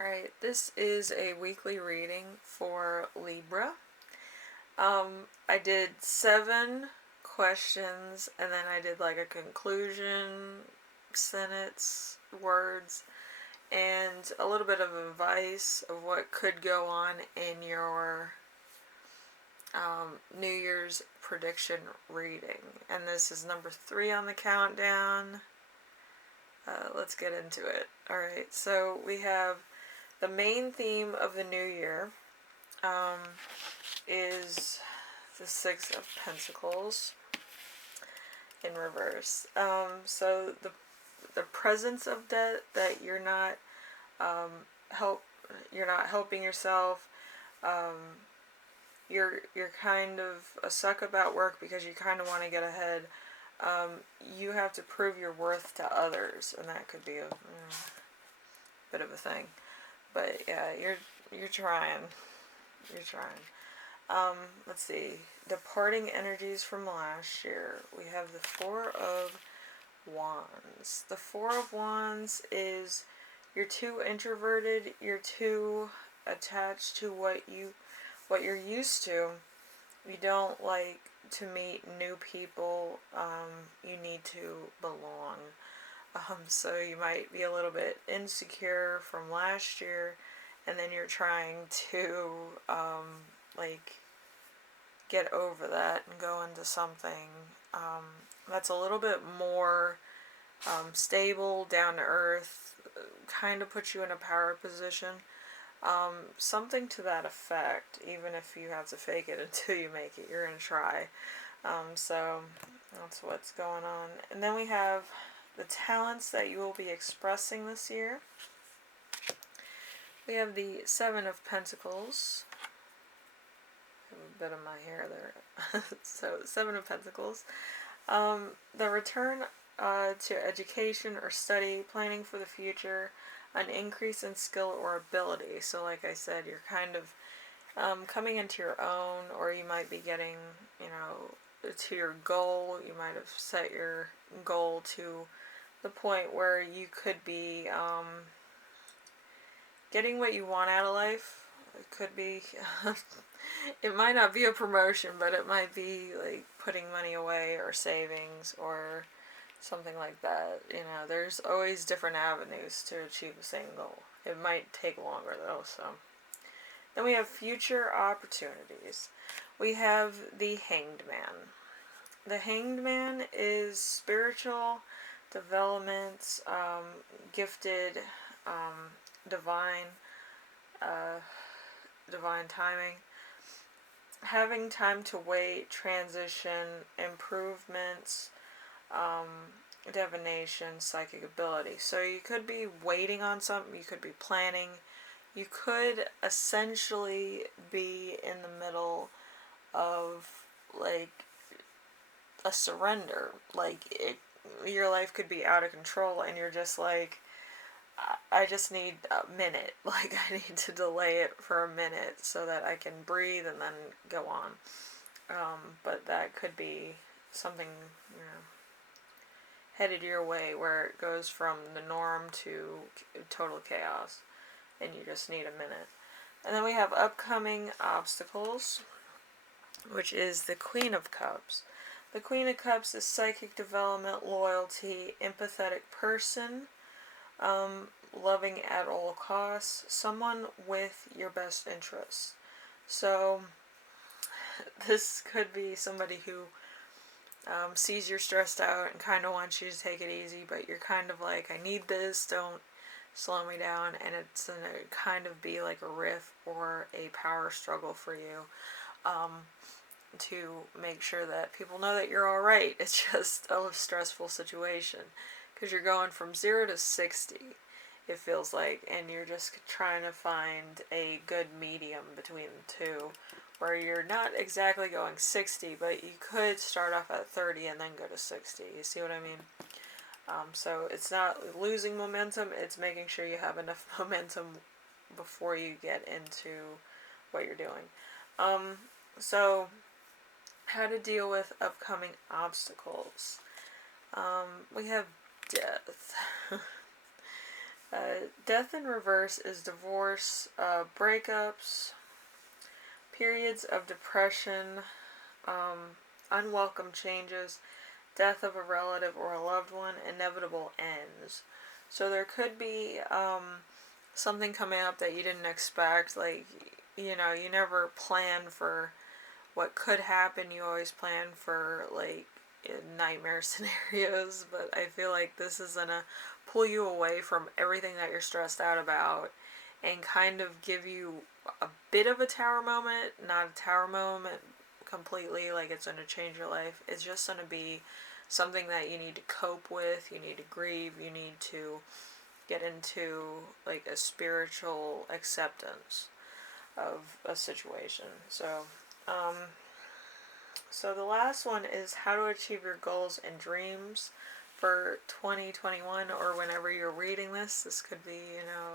Alright, this is a weekly reading for Libra. I did 7 questions and then I did like a conclusion, sentence, words, and a little bit of advice of what could go on in your New Year's prediction reading. And this is number 3 on the countdown. Let's get into it. Alright, so we have the main theme of the new year is the Six of Pentacles in reverse. So the presence of debt, that you're not helping yourself. You're kind of a suck about work because you kind of want to get ahead. You have to prove your worth to others, and that could be a bit of a thing. But yeah, you're trying. You're trying. Let's see. Departing energies from last year. We have the Four of Wands. The Four of Wands is you're too introverted. You're too attached to what you're used to. You don't like to meet new people. You need to belong. So you might be a little bit insecure from last year, and then you're trying to like get over that and go into something that's a little bit more stable, down to earth, kind of puts you in a power position. Something to that effect. Even if you have to fake it until you make it, you're gonna try. So that's what's going on. And then we have the talents that you will be expressing this year. We have the Seven of Pentacles. I have a bit of my hair there. So, Seven of Pentacles. The return to education or study, planning for the future, an increase in skill or ability. So, like I said, you're kind of coming into your own, or you might be getting, to your goal. You might have set your goal to the point where you could be getting what you want out of life. It could be it might not be a promotion, but it might be like putting money away or savings or something like that. There's always different avenues to achieve the same goal. It might take longer though. So then we have future opportunities. We have the Hanged Man. The Hanged Man is spiritual development, gifted, divine timing, having time to wait, transition, improvements, divination, psychic ability. So you could be waiting on something, you could be planning, you could essentially be in the middle of like a surrender. Your life could be out of control and you're just like, I just need a minute. Like, I need to delay it for a minute so that I can breathe and then go on. But that could be something, headed your way where it goes from the norm to total chaos and you just need a minute. And then we have upcoming obstacles, which is the Queen of Cups. The Queen of Cups is psychic development, loyalty, empathetic person, loving at all costs, someone with your best interests. So this could be somebody who sees you're stressed out and kind of wants you to take it easy, but you're kind of like, I need this, don't slow me down, and it's going to kind of be like a riff or a power struggle for you. To make sure that people know that you're alright. It's just a stressful situation because you're going from 0 to 60, it feels like, and you're just trying to find a good medium between the two where you're not exactly going 60, but you could start off at 30 and then go to 60. You see what I mean? So it's not losing momentum, it's making sure you have enough momentum before you get into what you're doing. So how to deal with upcoming obstacles. We have death. Death in reverse is divorce, breakups, periods of depression, unwelcome changes, death of a relative or a loved one, inevitable ends. So there could be something coming up that you didn't expect. Like, you never plan for what could happen. You always plan for, like, nightmare scenarios. But I feel like this is gonna pull you away from everything that you're stressed out about and kind of give you a bit of a tower moment. Not a tower moment completely, like it's going to change your life. It's just going to be something that you need to cope with, you need to grieve, you need to get into like a spiritual acceptance of a situation. So the last one is how to achieve your goals and dreams for 2021, or whenever you're reading this. This could be,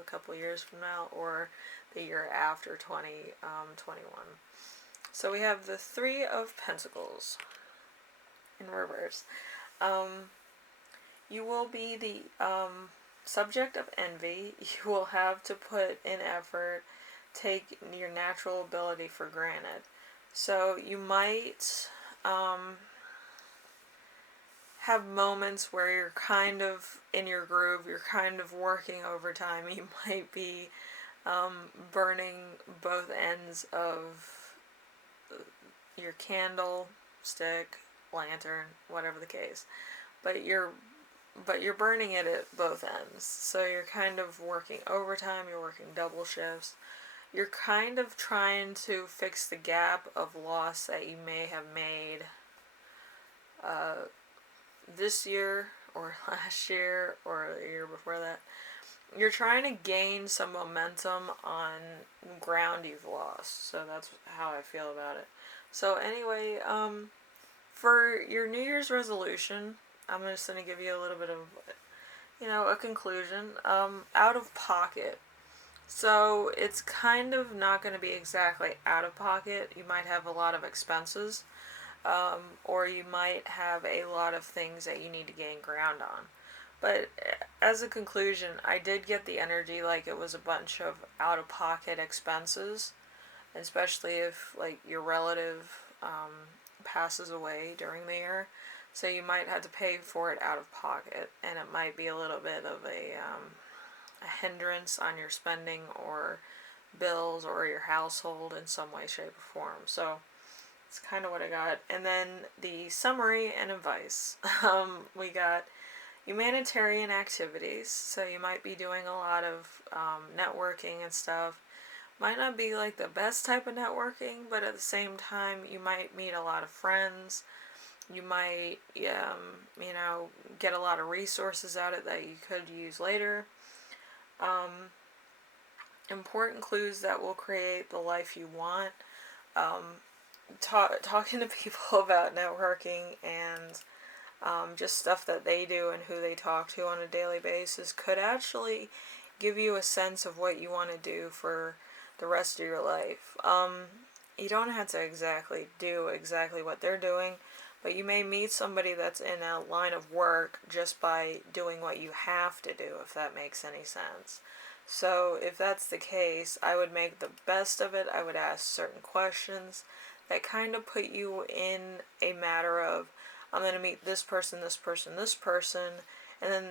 a couple years from now or the year after 2021. So we have the Three of Pentacles in reverse. You will be the subject of envy. You will have to put in effort, take your natural ability for granted. So you might have moments where you're kind of in your groove, you're kind of working overtime. You might be burning both ends of your candle, stick, lantern, whatever the case. But you're burning it at both ends. So you're kind of working overtime, you're working double shifts. You're kind of trying to fix the gap of loss that you may have made this year or last year or the year before that. You're trying to gain some momentum on ground you've lost. So that's how I feel about it. So anyway, for your New Year's resolution, I'm just going to give you a little bit of, a conclusion. Out of pocket. So it's kind of not going to be exactly out of pocket. You might have a lot of expenses, or you might have a lot of things that you need to gain ground on. But as a conclusion, I did get the energy like it was a bunch of out-of-pocket expenses, especially if, like, your relative passes away during the year. So you might have to pay for it out of pocket, and it might be a little bit of a hindrance on your spending or bills or your household in some way, shape, or form. So it's kind of what I got. And then the summary and advice. We got humanitarian activities. So you might be doing a lot of networking and stuff. Might not be like the best type of networking, but at the same time, you might meet a lot of friends. You might, get a lot of resources out of it that you could use later. Important clues that will create the life you want. Talking to people about networking and just stuff that they do and who they talk to on a daily basis could actually give you a sense of what you want to do for the rest of your life. You don't have to do exactly what they're doing, but you may meet somebody that's in a line of work just by doing what you have to do, if that makes any sense. So if that's the case, I would make the best of it. I would ask certain questions that kind of put you in a matter of, I'm going to meet this person, this person, this person, and then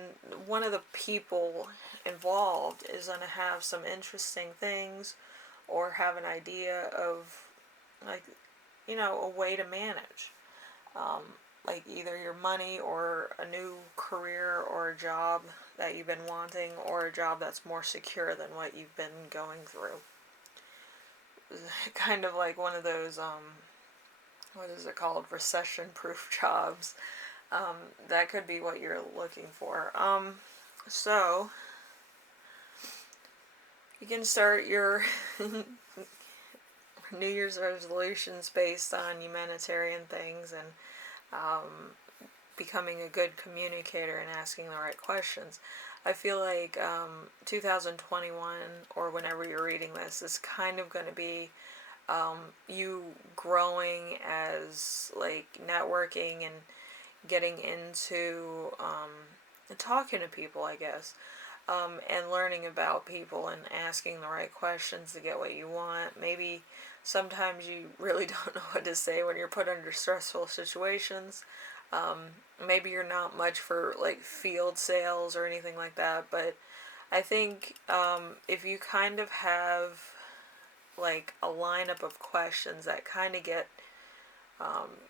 one of the people involved is going to have some interesting things or have an idea of, like, a way to manage. Like either your money or a new career or a job that you've been wanting, or a job that's more secure than what you've been going through. Kind of like one of those, what is it called, recession-proof jobs. That could be what you're looking for. So you can start your New Year's resolutions based on humanitarian things and becoming a good communicator and asking the right questions. I feel like 2021, or whenever you're reading this, is kind of going to be you growing as, like, networking and getting into talking to people, I guess. and learning about people and asking the right questions to get what you want. Maybe sometimes you really don't know what to say when you're put under stressful situations. Maybe you're not much for like field sales or anything like that, but I think if you kind of have like a lineup of questions that kind of get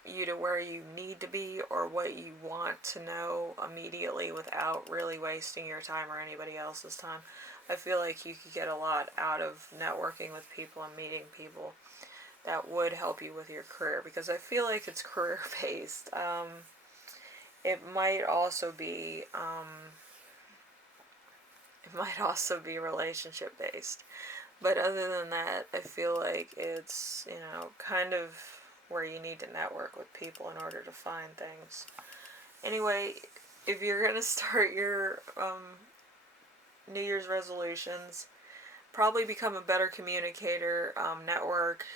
you to where you need to be or what you want to know immediately without really wasting your time or anybody else's time, I feel like you could get a lot out of networking with people and meeting people that would help you with your career, because I feel like it's career based. It might also be relationship based. But other than that, I feel like it's, kind of where you need to network with people in order to find things. Anyway, if you're going to start your New Year's resolutions, probably become a better communicator, network,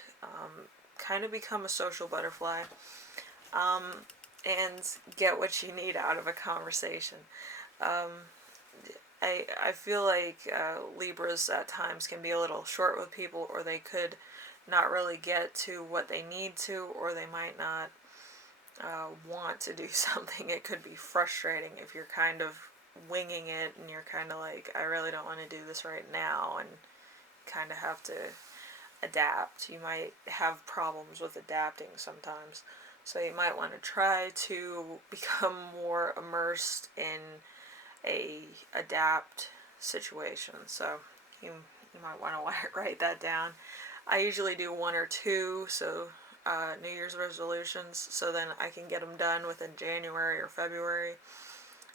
kind of become a social butterfly, and get what you need out of a conversation. I feel like Libras at times can be a little short with people, or they could not really get to what they need to, or they might not want to do something. It could be frustrating if you're kind of winging it and you're kind of like, I really don't want to do this right now, and kind of have to adapt. You might have problems with adapting sometimes. So you might want to try to become more immersed in a adapt situation. So you might want to write that down. I usually do one or two, so New Year's resolutions, so then I can get them done within January or February,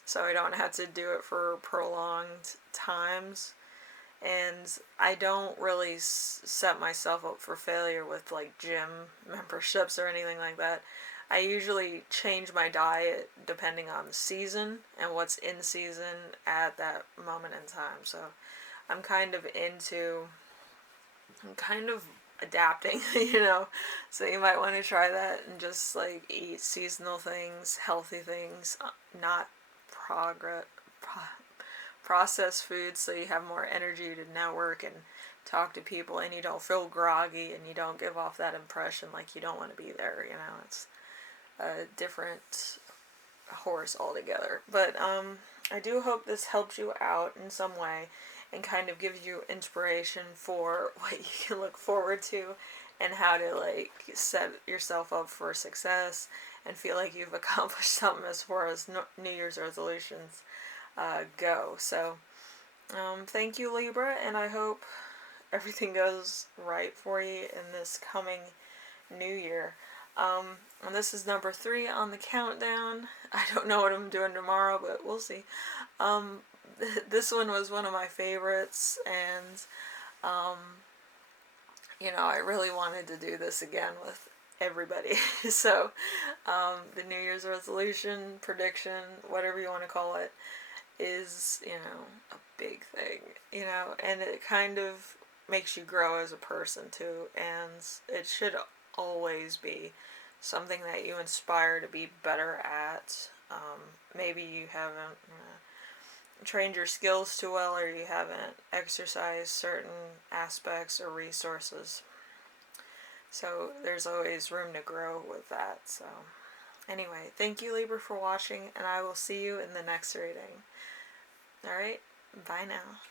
so I don't have to do it for prolonged times. And I don't really set myself up for failure with like gym memberships or anything like that. I usually change my diet depending on the season and what's in season at that moment in time. So I'm kind of adapting, So you might want to try that and just like eat seasonal things, healthy things, not processed foods, so you have more energy to network and talk to people, and you don't feel groggy, and you don't give off that impression like you don't want to be there. It's a different horse altogether. But I do hope this helps you out in some way and kind of gives you inspiration for what you can look forward to and how to like set yourself up for success and feel like you've accomplished something as far as New Year's resolutions go. So thank you, Libra, and I hope everything goes right for you in this coming new year. And this is number 3 on the countdown. I don't know what I'm doing tomorrow, but we'll see. This one was one of my favorites, and I really wanted to do this again with everybody. So the New Year's resolution, prediction, whatever you want to call it, is, a big thing, and it kind of makes you grow as a person too, and it should always be something that you inspire to be better at. Maybe you haven't trained your skills too well, or you haven't exercised certain aspects or resources. So there's always room to grow with that. So anyway, thank you, Libra, for watching, and I will see you in the next reading. Alright, bye now.